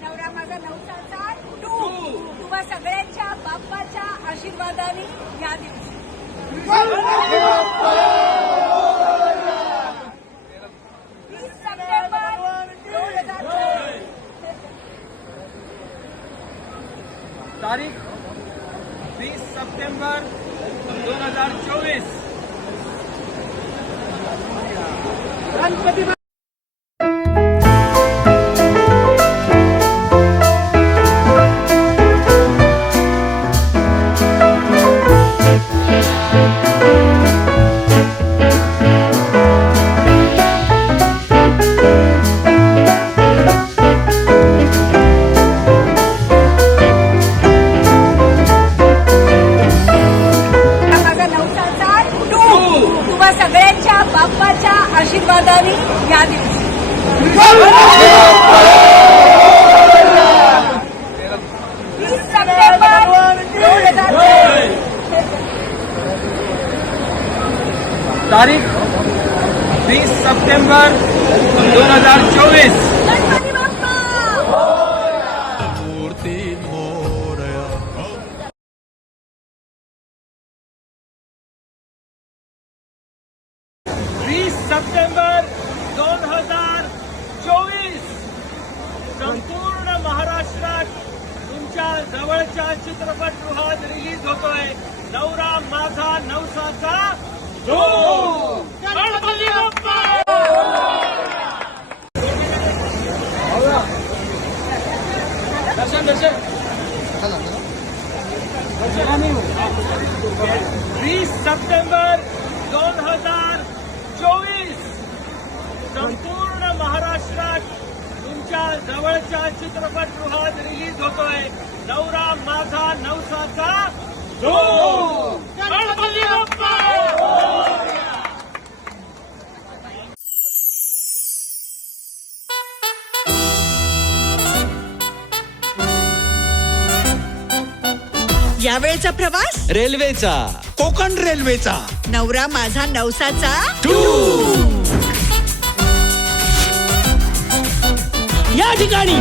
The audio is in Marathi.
नवरा माझा नवसाचा टू तुम्हा सगळ्यांच्या बाप्पाच्या आशीर्वादाने या दिवशी. तारीख वीस सप्टेंबर दोन हजार चोवीस. गणपती आशीर्वादाने या दिवशी वीस सप्टेंबर दोन हजार तारीख वीस सप्टेंबर दोन हजार चोवीस गणपती बाप्पा मूर्ती मोरया वीस सप्टेंबर दोन हजार चोवीस. संपूर्ण महाराष्ट्रात तुमच्या जवळच्या चित्रपटगृहात रिलीज होतोय. नवरा माझा नवसाचा दर्शन दर्शन. वीस सप्टेंबर दोन हजार चोवीस संपूर्ण महाराष्ट्रात तुमच्या जवळच्या चित्रपटगृहात रिलीज होतोय. नवरा माझा नवसाचा बाप्पा! यावेळचा प्रवास? रेल्वेचा. कोकण रेल्वेचा. नवरा माझा नवसाचा या ठिकाणी.